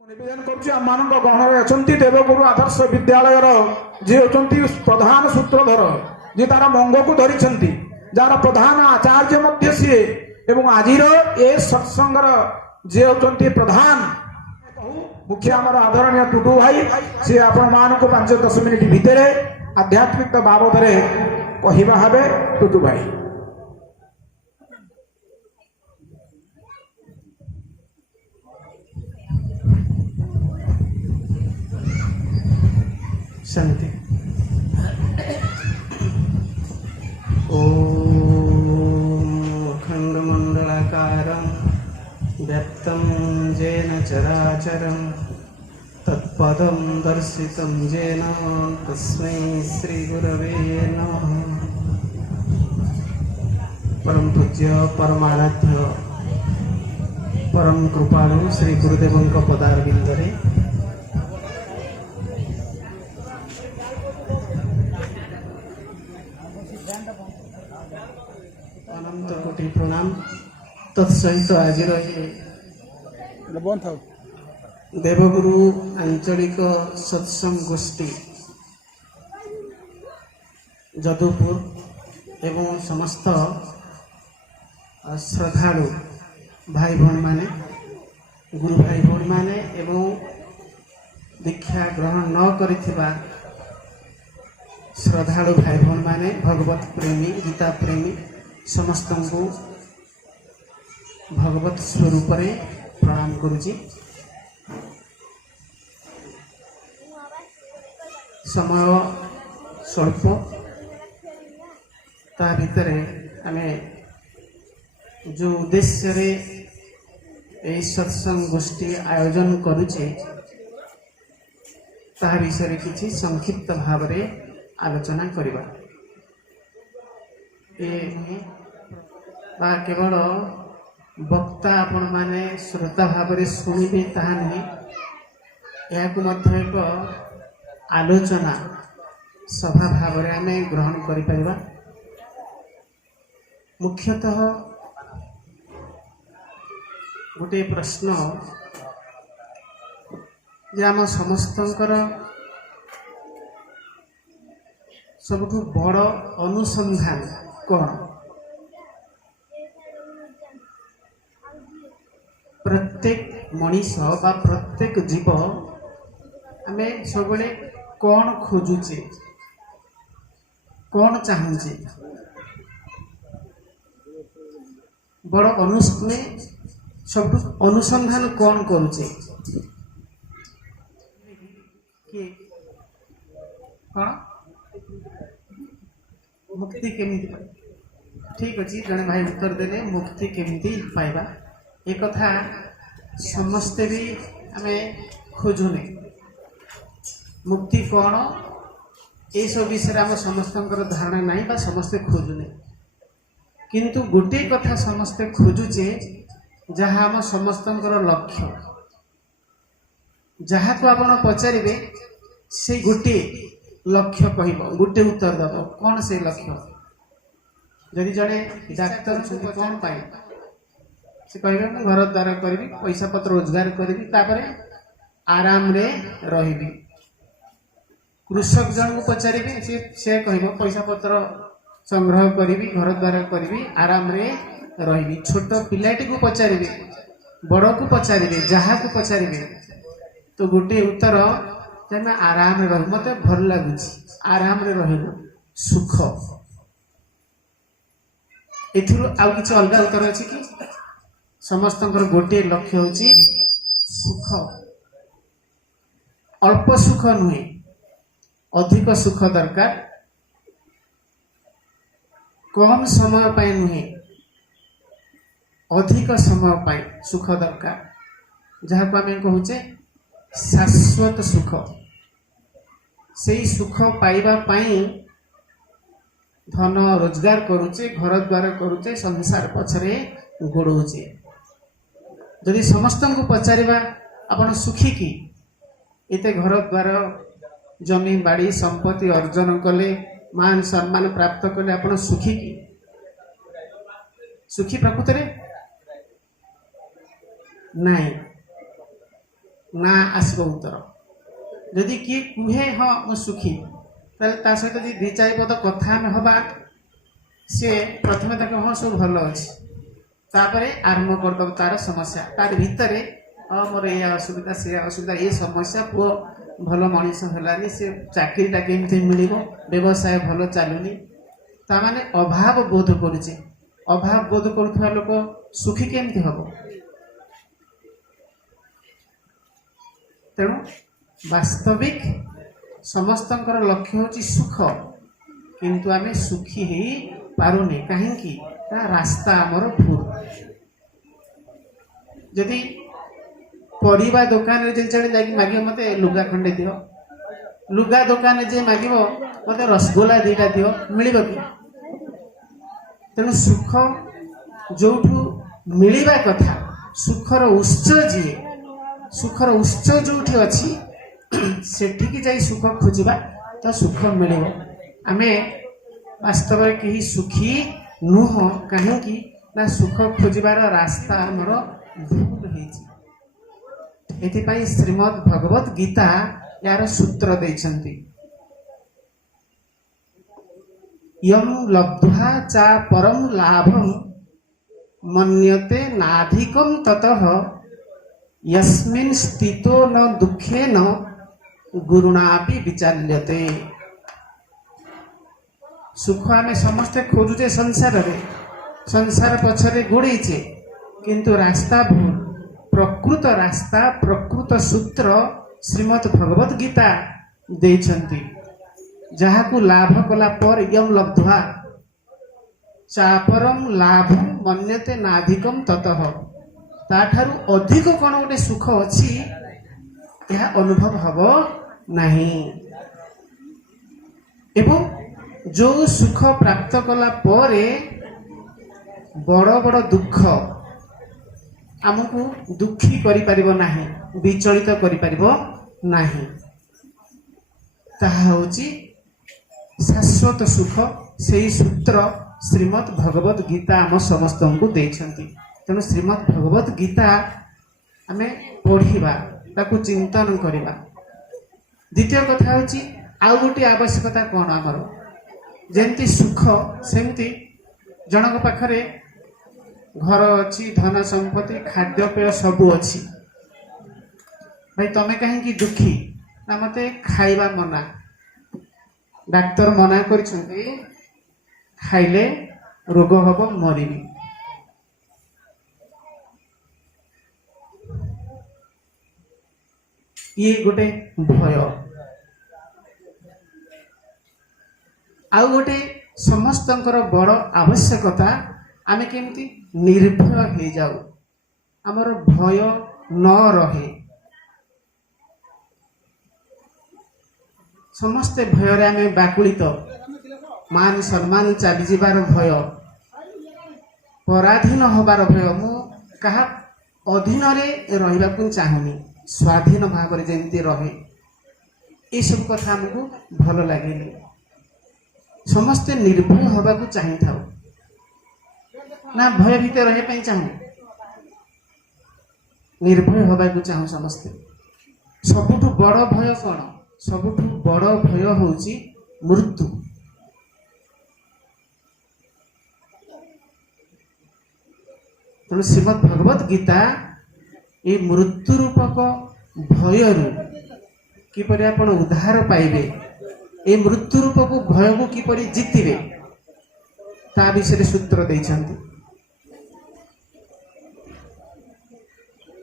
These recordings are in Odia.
निवेदन करुच्ची आम मान गहन अच्छा देवगुरु आदर्श विद्यालय जी अच्छा प्रधान सूत्रधर जी तार मंग को धरी जार प्रधान आचार्य सी एवं आज ए सत्संगर जी अच्छा प्रधान मुखिया आम आदरणीय टुडू भाई सी आपण मान 5-10 मिनिट भितर आध्यात्मिक बाबद कहवा हे टुडू भाई। शांति। ओम अखंडमंडलाकारं व्याप्तं येन चराचरं तत्पदं दर्शितं येन तस्मै श्रीगुरवे नमः। परम पूज्य परमाराध्य परम कृपालु श्री गुरुदेवों पदारविंदरे अनंत कोटि प्रणाम। तत्सहित आज देवगुरु आंचलिक सत्संग गोष्ठी जदुपुर एवं समस्त श्रद्धालु भाई भौणी माने गुरु भाई भौणी माने एवं दीक्षा ग्रहण न करिथिबा श्रद्धालु भाई भौणी माने भगवत प्रेमी गीता प्रेमी समस्त को भगवत स्वरूप रे प्रणाम करुची। समय स्वल्प ता भितर आमे जो उद्देश्य रे ए सत्संग गोष्ठी आयोजन करुचे ता विषय किछि संक्षिप्त भाव रे आलोचना करिबा। केवल वक्ता आपण माने श्रोता भाव में शुणिबे ताहा नुहे, याकु मध्य एक आलोचना सभा भाव में आमे ग्रहण करि परिबा। मुख्यतः गोटे प्रश्न जे आम समस्तंकर सबठु बड़ अनुसंधान कौन? प्रत्येक मनीष बा प्रत्येक जीव आमे सब कौन खोजुचे कौन चाहूचे बड़ सब अनुसंधान कौन करुचे कौन मुक्ति केमिति? ठीक अच्छे जड़े भाई उत्तर देने मुक्ति केमिति पाइबा एक कथा समस्ते भी आमे खोजुने मुक्ति कौन ये सब विषय आम समस्त धारणा नहीं बा समस्ते खोजुने किंतु गोटे कथा समस्ते खोजुचे जहाँ आम समस्त लक्ष्य जहाँ को आपण पचारे से गोटे लक्ष्य कह गोटे उत्तर दब कौन से लक्ष्य? जदि जड़े डाक्तर कौन पाए से कहे मैं घर द्वार करी पैसा पत्र रोजगार करी आराम रे रही। कृषक जन को पचारे से कह पैसा पत्र संग्रह करी घर द्वार करी आराम रे रही। छोट पिलाटी को पचारे बड़ को पचारे जहाँ को पचारे तो गोटे उत्तर मैं आराम रह मत भल लगुच आराम रे रह सुख एथुरु आउ किछि अलगा उत्तर अछि कि समस्त गोटे लक्ष्य होची सुख अल्प सुख नुहे अधिक सुख दरकार कम समय पाए नुहे अधिक समय पाए सुख दरकार जहाँ को आम कहूचे शाश्वत सुख। से सुख पाइबा पाई धन रोजगार करुचे घर द्वार करुचे संसार पछरे गोड़ौचे। जदि समस्त को पचारिबा आपण सुखी कि एते घर द्वार जमी बाड़ी संपत्ति अर्जन कले मान सम्मान प्राप्त कले आपण सुखी कि? सुखी प्रकृत रे नहीं ନା ଆସିବ ଉତ୍ତର। ଯଦି କିଏ କୁହେ ହଁ ମୁଁ ସୁଖୀ, ତାହେଲେ ତା ସହିତ ଯଦି ଦୁଇ ଚାରି ପଦ କଥା ଆମେ ହବା, ସିଏ ପ୍ରଥମେ ତାକୁ ହଁ ସବୁ ଭଲ ଅଛି, ତାପରେ ଆରମ୍ଭ କରିଦେବ ତାର ସମସ୍ୟା। ତାର ଭିତରେ ହଁ ମୋର ଏଇଆ ଅସୁବିଧା ସେଇଆ ଅସୁବିଧା ଏ ସମସ୍ୟା, ପୁଅ ଭଲ ମଣିଷ ହେଲାନି, ସେ ଚାକିରିଟା କେମିତି ମିଳିବ, ବ୍ୟବସାୟ ଭଲ ଚାଲୁନି, ତାମାନେ ଅଭାବ ବୋଧ କରୁଛି। ଅଭାବ ବୋଧ କରୁଥିବା ଲୋକ ସୁଖୀ କେମିତି ହବ? ତେଣୁ ବାସ୍ତବିକ ସମସ୍ତଙ୍କର ଲକ୍ଷ୍ୟ ହେଉଛି ସୁଖ, କିନ୍ତୁ ଆମେ ସୁଖୀ ହେଇ ପାରୁନି। କାହିଁକି? ତା ରାସ୍ତା ଆମର ଭୁଲ। ଯଦି ପରିବା ଦୋକାନରେ ଯଦି ଜଣେ ଯାଇକି ମାଗିବ ମୋତେ ଲୁଗା ଖଣ୍ଡେ ଦିଅ, ଲୁଗା ଦୋକାନରେ ଯିଏ ମାଗିବ ମୋତେ ରସଗୋଲା ଦିଟା ଦିଅ, ମିଳିବ କି? ତେଣୁ ସୁଖ ଯୋଉଠୁ ମିଳିବା କଥା, ସୁଖର ଉତ୍ସ ଯିଏ, ସୁଖର ଉତ୍ସ ଯୋଉଠି ଅଛି ସେଠିକି ଯାଇ ସୁଖ ଖୋଜିବା ତ ସୁଖ ମିଳିବ। ଆମେ ବାସ୍ତବରେ କେହି ସୁଖୀ ନୁହଁ। କାହିଁକି ନା ସୁଖ ଖୋଜିବାର ରାସ୍ତା ଆମର ଭୁଲ ହେଇଛି। ଏଥିପାଇଁ ଶ୍ରୀମଦ୍ ଭଗବତ ଗୀତା ଏହାର ସୂତ୍ର ଦେଇଛନ୍ତି, ୟମ୍ ଲବ୍ଧ୍ୱା ଚା ପରଂ ଲାଭଂ ମନ୍ୟତେ ନାଧିକଂ ତତଃ ୟସ୍ମିନ୍ ସ୍ଥିतो ନ ଦୁଃଖେନ ଗୁରୁଣାପି ବିଚାଲ୍ୟତେ। ସୁଖ ଆମେ ସମସ୍ତେ ଖୋଜୁଛେ ସଂସାରରେ, ସଂସାର ପଛରେ ଗୋଡ଼େଇଛେ, କିନ୍ତୁ ରାସ୍ତା ଭୁଲ। ପ୍ରକୃତ ରାସ୍ତା, ପ୍ରକୃତ ସୂତ୍ର ଶ୍ରୀମଦ୍ ଭଗବତ ଗୀତା ଦେଇଛନ୍ତି, ଯାହାକୁ ଲାଭ କଲା ପରେ ୟମ୍ ଲବ୍ଧ୍ୱା ଚାପରଂ ଲାଭଂ ମନ୍ୟତେ ନାଧିକଂ ତତଃ, ତାଠାରୁ ଅଧିକ କ'ଣ ଗୋଟେ ସୁଖ ଅଛି ଏହା ଅନୁଭବ ହବ ନାହିଁ। ଏବଂ ଯୋଉ ସୁଖ ପ୍ରାପ୍ତ କଲା ପରେ ବଡ଼ ବଡ଼ ଦୁଃଖ ଆମକୁ ଦୁଃଖୀ କରିପାରିବ ନାହିଁ, ବିଚଳିତ କରିପାରିବ ନାହିଁ, ତାହା ହେଉଛି ଶାଶ୍ୱତ ସୁଖ। ସେହି ସୂତ୍ର ଶ୍ରୀମଦ୍ ଭଗବତ ଗୀତା ଆମ ସମସ୍ତଙ୍କୁ ଦେଇଛନ୍ତି। ତେଣୁ ଶ୍ରୀମଦ୍ ଭଗବତ ଗୀତା ଆମେ ପଢ଼ିବା, ତାକୁ ଚିନ୍ତନ କରିବା। ଦ୍ୱିତୀୟ କଥା ହେଉଛି ଆଉ ଗୋଟିଏ ଆବଶ୍ୟକତା କ'ଣ ଆମର, ଯେମିତି ସୁଖ ସେମିତି ଜଣଙ୍କ ପାଖରେ ଘର ଅଛି, ଧନ ସମ୍ପତ୍ତି, ଖାଦ୍ୟପେୟ ସବୁ ଅଛି। ଭାଇ ତମେ କାହିଁକି ଦୁଃଖୀ? ନା ମୋତେ ଖାଇବା ମନା, ଡାକ୍ତର ମନା କରିଛନ୍ତି ଖାଇଲେ ରୋଗ ହବ, ମରିବି। ଇଏ ଗୋଟେ ଭୟ। ଆଉ ଗୋଟେ ସମସ୍ତଙ୍କର ବଡ଼ ଆବଶ୍ୟକତା, ଆମେ କେମିତି ନିର୍ଭୟ ହେଇଯାଉ, ଆମର ଭୟ ନ ରହେ। ସମସ୍ତେ ଭୟରେ ଆମେ ବାକୁଳିତ, ମାନ ସମ୍ମାନ ଚାଲିଯିବାର ଭୟ, ପରାଧୀନ ହବାର ଭୟ। ମୁଁ କାହା ଅଧୀନରେ ରହିବାକୁ ଚାହୁଁନି, ସ୍ୱାଧୀନ ଭାବରେ ଯେମିତି ରହେ, ଏସବୁ କଥା ଆମକୁ ଭଲ ଲାଗେନି। ସମସ୍ତେ ନିର୍ଭୟ ହେବାକୁ ଚାହିଁଥାଉ ନା ଭୟ ଭିତରେ ରହିବା ପାଇଁ ଚାହୁଁ? ନିର୍ଭୟ ହେବାକୁ ଚାହୁଁ ସମସ୍ତେ। ସବୁଠୁ ବଡ଼ ଭୟ କ'ଣ? ସବୁଠୁ ବଡ଼ ଭୟ ହେଉଛି ମୃତ୍ୟୁ। ତେଣୁ ଶ୍ରୀମଦ୍ ଭଗବତ ଗୀତା এই ମୃତ୍ୟୁ ରୂପକ ଭୟରୁ କିପରି ଆପଣ ଉଦ୍ଧାର ପାଇବେ, এই ମୃତ୍ୟୁ ରୂପକୁ ଭୟକୁ କିପରି ଜିତିବେ, ତା ବିଷୟରେ ସୂତ୍ର ଦେଇଛନ୍ତି।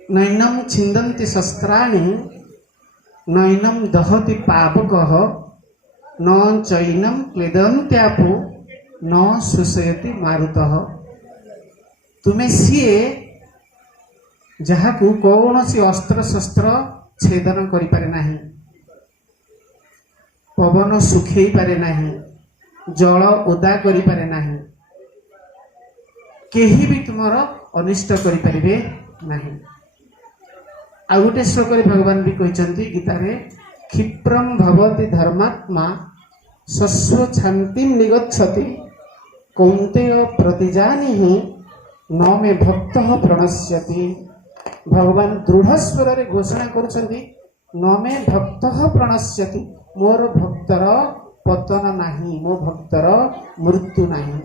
ନୈନଂ ଛିନ୍ଦନ୍ତି ଶସ୍ତ୍ରାଣି ନୈନଂ ଦହତି ପାବକଃ ନ ଚୈନଂ କ୍ଲେଦନ୍ତ୍ୟାପୁ ନ ଶୋଷୟତି ମାରୁତଃ। ତୁମେ ସିଏ ଯାହାକୁ କୌଣସି ଅସ୍ତ୍ରଶସ୍ତ୍ର ଛେଦନ କରିପାରେ ନାହିଁ, ପବନ ଶୁଖେଇ ପାରେ ନାହିଁ, ଜଳ ଓଦା କରିପାରେ ନାହିଁ, କେହି ବି ତୁମର ଅନିଷ୍ଟ କରିପାରିବେ ନାହିଁ। ଆଉ ଗୋଟେ ଶ୍ଲୋକରେ ଭଗବାନ ବି କହିଛନ୍ତି ଗୀତାରେ, କ୍ଷିପ୍ରଂ ଭବତି ଧର୍ମାତ୍ମା ଶସ୍ୱ ଶାନ୍ତିଂ ନିଗଚ୍ଛତି କୌନ୍ତେୟ ପ୍ରତିଜାନିହି ନ ମେ ଭକ୍ତଃ ପ୍ରଣଶ୍ୟତି। ଭଗବାନ ଦୃଢ ସ୍ୱରରେ ଘୋଷଣା କରୁଛନ୍ତି ନମେ ଭକ୍ତ ପ୍ରଣଶ୍ୟତି, ମୋର ଭକ୍ତର ପତନ ନାହିଁ, ମୋ ଭକ୍ତର ମୃତ୍ୟୁ ନାହିଁ।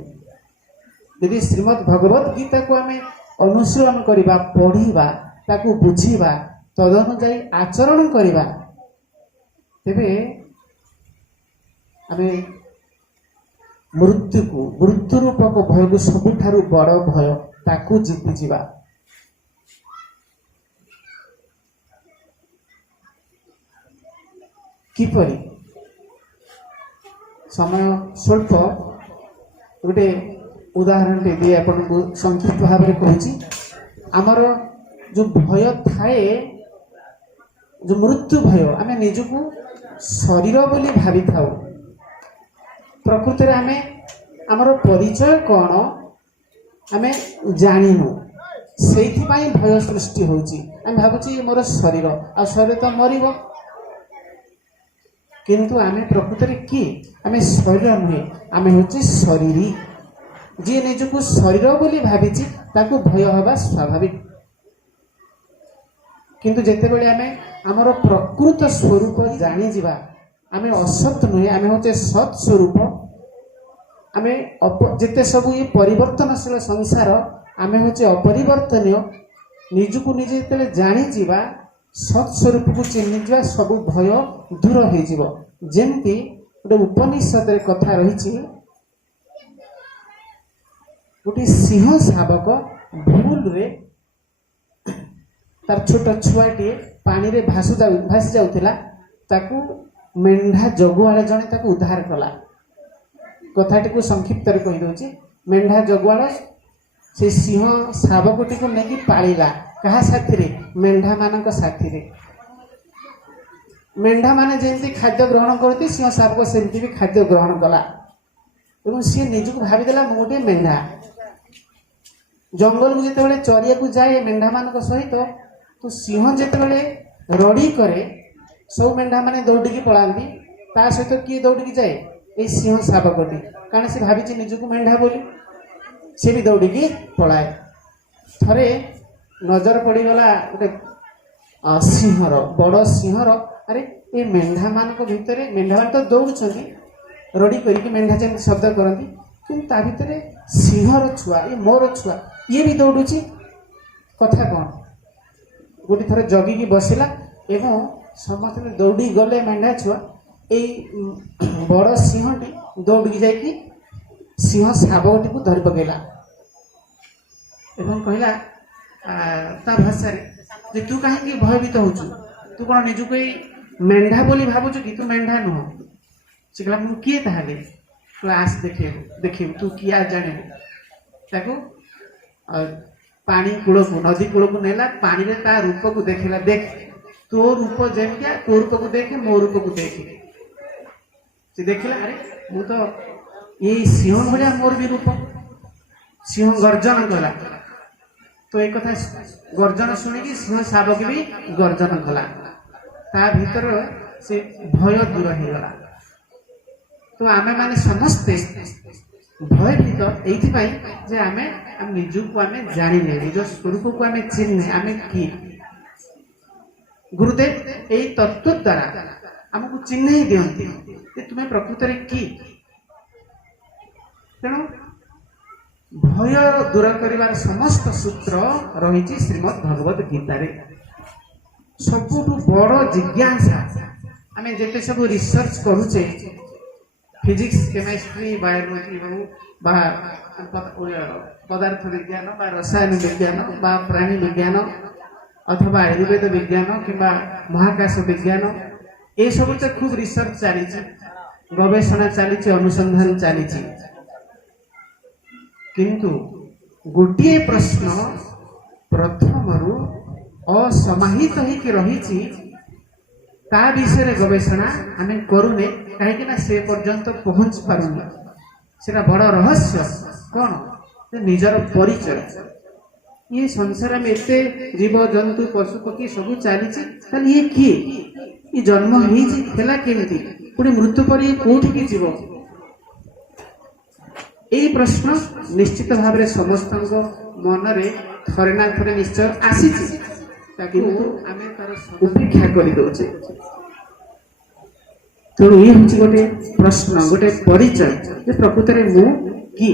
ଯଦି ଶ୍ରୀମଦ୍ ଭଗବତ ଗୀତାକୁ ଆମେ ଅନୁଶୀଳନ କରିବା, ପଢ଼ିବା, ତାକୁ ବୁଝିବା, ତଦନୁଯାୟୀ ଆଚରଣ କରିବା, ତେବେ ଆମେ ମୃତ୍ୟୁ ରୂପକ ଭୟକୁ, ସବୁଠାରୁ ବଡ଼ ଭୟ, ତାକୁ ଜିତିଯିବା। କିପରି? ସମୟ ସ୍ୱଳ୍ପ, ଗୋଟେ ଉଦାହରଣଟେ ଦିଏ ଆପଣଙ୍କୁ, ସଂକ୍ଷିପ୍ତ ଭାବରେ କହୁଛି। ଆମର ଯେଉଁ ଭୟ ଥାଏ, ଯେଉଁ ମୃତ୍ୟୁ ଭୟ, ଆମେ ନିଜକୁ ଶରୀର ବୋଲି ଭାବିଥାଉ। ପ୍ରକୃତରେ ଆମେ ଆମର ପରିଚୟ କ'ଣ ଆମେ ଜାଣିନୁ, ସେଇଥିପାଇଁ ଭୟ ସୃଷ୍ଟି ହେଉଛି। ଆମେ ଭାବୁଛି ମୋର ଶରୀର, ଆଉ ଶରୀର ତ ମରିବ। କିନ୍ତୁ ଆମେ ପ୍ରକୃତରେ କିଏ? ଆମେ ଶରୀର ନୁହେଁ, ଆମେ ହେଉଛି ଶରୀରୀ। ଯିଏ ନିଜକୁ ଶରୀର ବୋଲି ଭାବିଛି ତାକୁ ଭୟ ହେବା ସ୍ୱାଭାବିକ। କିନ୍ତୁ ଯେତେବେଳେ ଆମେ ଆମର ପ୍ରକୃତ ସ୍ୱରୂପ ଜାଣିଯିବା, ଆମେ ଅସତ୍ ନୁହେଁ, ଆମେ ହେଉଛେ ସତ୍ ସ୍ୱରୂପ। ଆମେ ଯେତେ ସବୁ ଏ ପରିବର୍ତ୍ତନଶୀଳ ସଂସାର, ଆମେ ହେଉଛେ ଅପରିବର୍ତ୍ତନୀୟ। ନିଜକୁ ନିଜେ ଯେତେବେଳେ ଜାଣିଯିବା, ସତ୍ ସ୍ୱରୂପକୁ ଚିହ୍ନିଯିବା, ସବୁ ଭୟ ଦୂର ହୋଇଯିବ। ଯେମିତି ଗୋଟେ ଉପନିଷଦରେ କଥା ରହିଛି, ଗୋଟେ ସିଂହ ଶାବକ ଭୁଲରେ ତାର ଛୋଟ ଛୁଆଟିଏ ପାଣିରେ ଭାସି ଯାଉଥିଲା, ତାକୁ ମେଣ୍ଢା ଜଗୁଆଳ ଜଣେ ତାକୁ ଉଦ୍ଧାର କଲା। କଥାଟିକୁ ସଂକ୍ଷିପ୍ତରେ କହିଦେଉଛି। ମେଣ୍ଢା ଜଗୁଆଳ ସେ ସିଂହ ଶାବକଟିକୁ ନେଇକି ପାଳିଲା। କାହା ସାଥିରେ? ମେଣ୍ଢାମାନଙ୍କ ସାଥିରେ। ମେଣ୍ଢାମାନେ ଯେମିତି ଖାଦ୍ୟ ଗ୍ରହଣ କରନ୍ତି, ସିଂହ ଶାବକ ସେମିତି ବି ଖାଦ୍ୟ ଗ୍ରହଣ କଲା। ଏବଂ ସିଏ ନିଜକୁ ଭାବିଦେଲା ମୁଁ ଗୋଟିଏ ମେଣ୍ଢା। ଜଙ୍ଗଲକୁ ଯେତେବେଳେ ଚରିବାକୁ ଯାଏ ମେଣ୍ଢାମାନଙ୍କ ସହିତ, ତ ସିଂହ ଯେତେବେଳେ ରଡ଼ି କରେ, ସବୁ ମେଣ୍ଢାମାନେ ଦୌଡ଼ିକି ପଳାନ୍ତି। ତା ସହିତ କିଏ ଦୌଡ଼ିକି ଯାଏ? ଏଇ ସିଂହ ଶାବକଟି, କାରଣ ସେ ଭାବିଛି ନିଜକୁ ମେଣ୍ଢା ବୋଲି, ସେ ବି ଦୌଡ଼ିକି ପଳାଏ। ଥରେ ନଜର ପଡ଼ିଗଲା ଗୋଟେ ସିଂହର, ବଡ଼ ସିଂହର। ଆରେ ଏ ମେଣ୍ଢାମାନଙ୍କ ଭିତରେ, ମେଣ୍ଢାମାନେ ତ ଦୌଡ଼ୁଛନ୍ତି ରଡ଼ି କରିକି, ମେଣ୍ଢା ଯେମିତି ଶବ୍ଦ କରନ୍ତି, କିନ୍ତୁ ତା ଭିତରେ ସିଂହର ଛୁଆ, ଏ ମୋର ଛୁଆ, ଇଏ ବି ଦୌଡ଼ୁଛି, କଥା କ'ଣ? ଗୋଟେ ଥର ଜଗିକି ବସିଲା ଏବଂ ସମସ୍ତେ ଦୌଡ଼ି ଗଲେ ମେଣ୍ଢା ଛୁଆ। ଏଇ ବଡ଼ ସିଂହଟି ଦୌଡ଼ିକି ଯାଇକି ସିଂହ ଶାବକଟିକୁ ଧରି ପକେଇଲା ଏବଂ କହିଲା ତା ଭାଷାରେ ଯେ ତୁ କାହିଁକି ଭୟଭୀତ ହେଉଛୁ? ତୁ କ'ଣ ନିଜକୁ ଏଇ ମେଣ୍ଢା ବୋଲି ଭାବୁଛୁ କି? ତୁ ମେଣ୍ଢା ନୁହଁ। ସେ କହିଲା ମୁଁ କିଏ ତାହେଲେ? ଆସ ଦେଖିବୁ ତୁ କିଏ ଜାଣିବୁ। ତାକୁ ପାଣି କୂଳକୁ, ନଦୀ କୂଳକୁ ନେଲା, ପାଣିରେ ତା ରୂପକୁ ଦେଖିଲା। ଦେଖ ତୋ ରୂପ ଯେମିତିଆ, ତୋ ରୂପକୁ ଦେଖେ, ମୋ ରୂପକୁ ଦେଖେ। ସେ ଦେଖିଲା, ଆରେ ମୁଁ ତ ଏଇ ସିଂହ ଭଳିଆ, ମୋର ବି ରୂପ। ସିଂହ ଗର୍ଜନ କଲା। ତ ଏ କଥା ଗର୍ଜନ ଶୁଣିକି ସିଂହ ଶାବକ ବି ଗର୍ଜନ କଲା। ତା ଭିତରେ ସେ ଭୟ ଦୂର ହେଇଗଲା। ତ ଆମେମାନେ ସମସ୍ତେ ଭୟଭୀତ ଏଇଥିପାଇଁ ଯେ ଆମେ ନିଜକୁ ଆମେ ଜାଣିନେ, ନିଜ ସ୍ୱରୂପକୁ ଆମେ ଚିହ୍ନିନେ, ଆମେ କିଏ। ଗୁରୁଦେବ ଏଇ ତତ୍ତ୍ୱ ଦ୍ୱାରା ଆମକୁ ଚିହ୍ନେଇ ଦିଅନ୍ତି ଯେ ତୁମେ ପ୍ରକୃତରେ କିଏ। ତେଣୁ ଭୟ ଦୂର କରିବାର ସମସ୍ତ ସୂତ୍ର ରହିଛି ଶ୍ରୀମଦ୍ ଭଗବତ ଗୀତାରେ। ସବୁଠୁ ବଡ଼ ଜିଜ୍ଞାସା, ଆମେ ଯେତେ ସବୁ ରିସର୍ଚ୍ଚ କରୁଛେ, ଫିଜିକ୍ସ, କେମିଷ୍ଟ୍ରି, ବାୟୋଲୋଜି ହଉ ବା ପଦାର୍ଥ ବିଜ୍ଞାନ ବା ରସାୟନ ବିଜ୍ଞାନ ବା ପ୍ରାଣୀ ବିଜ୍ଞାନ ଅଥବା ଆୟୁର୍ବେଦ ବିଜ୍ଞାନ କିମ୍ବା ମହାକାଶ ବିଜ୍ଞାନ, ଏସବୁ ତ ଖୁବ୍ ରିସର୍ଚ୍ଚ ଚାଲିଛି, ଗବେଷଣା ଚାଲିଛି, ଅନୁସନ୍ଧାନ ଚାଲିଛି। କିନ୍ତୁ ଗୋଟିଏ ପ୍ରଶ୍ନ ପ୍ରଥମରୁ ଅସମାହିତ ହେଇକି ରହିଛି, ତା ବିଷୟରେ ଗବେଷଣା ଆମେ କରୁନେ, କାହିଁକି ନା ସେ ପର୍ଯ୍ୟନ୍ତ ପହଞ୍ଚି ପାରୁନି। ସେଟା ବଡ଼ ରହସ୍ୟ। କ'ଣ? ନିଜର ପରିଚୟ। ଇଏ ସଂସାର ଆମେ ଏତେ ଜୀବଜନ୍ତୁ ପଶୁପକ୍ଷୀ ସବୁ ଚାଲିଛି, ତାହେଲେ ଇଏ କିଏ? ଇଏ ଜନ୍ମ ହେଇଛି ହେଲା କେମିତି? ପୁଣି ମୃତ୍ୟୁ ପରେ ଇଏ କୋଉଠିକି ଯିବ? ଏଇ ପ୍ରଶ୍ନ ନିଶ୍ଚିତ ଭାବରେ ସମସ୍ତଙ୍କ ମନରେ ଥରେ ନା ଥରେ ନିଶ୍ଚୟ ଆସିଛି। କିନ୍ତୁ ଆମେ ତାର ଉପେକ୍ଷା କରିଦଉଛେ। ତେଣୁ ଇଏ ହଉଛି ଗୋଟେ ପ୍ରଶ୍ନ, ଗୋଟେ ପରିଚୟ ଯେ ପ୍ରକୃତରେ ମୁଁ କି।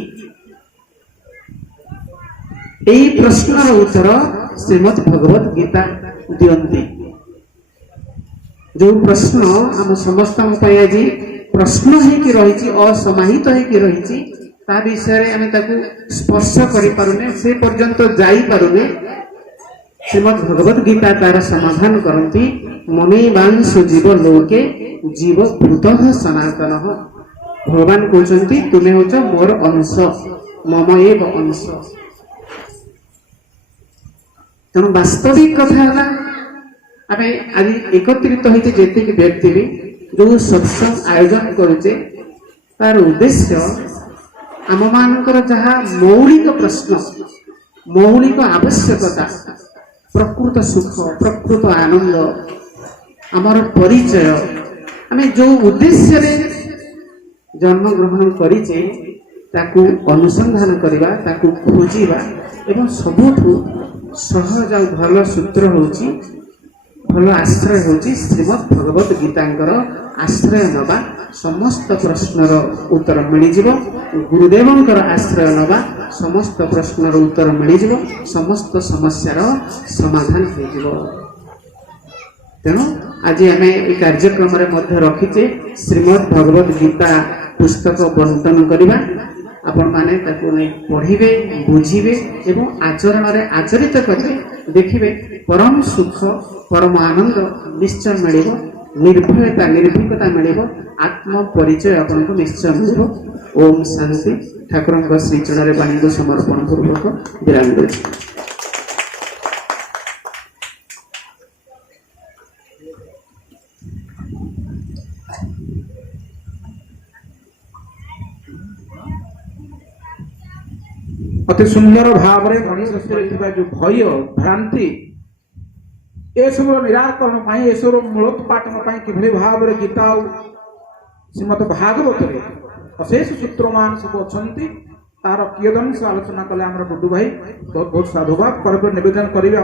ଏଇ ପ୍ରଶ୍ନର ଉତ୍ତର ଶ୍ରୀମଦ୍ ଭଗବତ ଗୀତା ଦିଅନ୍ତି। ଯୋଉ ପ୍ରଶ୍ନ ଆମ ସମସ୍ତଙ୍କ ପାଇଁ ଆଜି ପ୍ରଶ୍ନ ହେଇକି ରହିଛି, ଅସମାହିତ ହେଇକି ରହିଛି, ତା ବିଷୟରେ ଆମେ ତାକୁ ସ୍ପର୍ଶ କରିପାରୁନେ, ସେ ପର୍ଯ୍ୟନ୍ତ ଯାଇପାରୁନେ। ଶ୍ରୀମଦ୍ ଭଗବତ ଗୀତା ତାର ସମାଧାନ କରନ୍ତି। ମମୈବାଂଶୁ ଜୀବ ଲୋକେ ଜୀବ ଭୂତ ସନାତନ। ଭଗବାନ କହୁଛନ୍ତି ତୁମେ ହଉଛ ମୋର ଅଂଶ, ମମ ଏବ ଅଂଶ। ତେଣୁ ବାସ୍ତବିକ କଥା ହେଲା ଆମେ ଆଜି ଏକତ୍ରିତ ହେଇଛେ ଯେତିକି ବ୍ୟକ୍ତି ବି ଯୋଉ ସତ୍ସଙ୍ଗ ଆୟୋଜନ କରୁଛେ, ତାର ଉଦ୍ଦେଶ୍ୟ ଆମମାନଙ୍କର ଯାହା ମୌଳିକ ପ୍ରଶ୍ନ, ମୌଳିକ ଆବଶ୍ୟକତା, ପ୍ରକୃତ ସୁଖ, ପ୍ରକୃତ ଆନନ୍ଦ, ଆମର ପରିଚୟ, ଆମେ ଯୋଉ ଉଦ୍ଦେଶ୍ୟରେ ଜନ୍ମଗ୍ରହଣ କରିଛେ ତାକୁ ଅନୁସନ୍ଧାନ କରିବା, ତାକୁ ଖୋଜିବା। ଏବଂ ସବୁଠୁ ସହଜ ଆଉ ଭଲ ସୂତ୍ର ହଉଛି, ଭଲ ଆଶ୍ରୟ ହଉଛି ଶ୍ରୀମଦ୍ ଭଗବତ ଗୀତାଙ୍କର ଆଶ୍ରୟ ନେବା। ସମସ୍ତ ପ୍ରଶ୍ନର ଉତ୍ତର ମିଳିଯିବ। ଗୁରୁଦେବଙ୍କର ଆଶ୍ରୟ ନେବା, ସମସ୍ତ ପ୍ରଶ୍ନର ଉତ୍ତର ମିଳିଯିବ, ସମସ୍ତ ସମସ୍ୟାର ସମାଧାନ ହେଇଯିବ। ତେଣୁ ଆଜି ଆମେ এই କାର୍ଯ୍ୟକ୍ରମରେ ମଧ୍ୟ ରଖିଛେ ଶ୍ରୀମଦ୍ ଭଗବତ ଗୀତା ପୁସ୍ତକ ବଣ୍ଟନ କରିବା। ଆପଣମାନେ ତାକୁ ନେଇ ପଢ଼ିବେ, ବୁଝିବେ ଏବଂ ଆଚରଣରେ ଆଚରିତ କରିବେ। ଦେଖିବେ ପରମ ସୁଖ, ପରମ ଆନନ୍ଦ ନିଶ୍ଚୟ ମିଳିବ, ନିର୍ଭୟତା, ନିର୍ଭୀକତା ମିଳିବ, ଆତ୍ମ ପରିଚୟ ଆପଣଙ୍କୁ ନିଶ୍ଚୟ ମିଳିବ। ଓମ୍ ଶାନ୍ତି। ଠାକୁରଙ୍କ ଶ୍ରୀଚରଣରେ ବାଣୀକୁ ସମର୍ପଣ ପୂର୍ବକ ବିରାମ ଦେଉଛି। ଅତି ସୁନ୍ଦର ଭାବରେ ମଣିଷ ଭିତରେ ଥିବା ଯୋଉ ଭୟ, ଭ୍ରାନ୍ତି, ଏସବୁର ନିରାକରଣ ପାଇଁ, ଏସବୁର ମୂଳୋତ୍ପାଟନ ପାଇଁ କିଭଳି ଭାବରେ ଗୀତା ଆଉ ଶ୍ରୀମଦ୍ ଭାଗବତରେ ଅଶେଷ ସୂତ୍ରମାନ ସବୁ ଅଛନ୍ତି, ତାର କିୟଦଂଶ ଆଲୋଚନା କଲେ ଆମର ଗୁଡୁ ଭାଇ ବହୁତ ବହୁତ ସାଧୁବାଦ କରିବେ, ନିବେଦନ କରିବେ।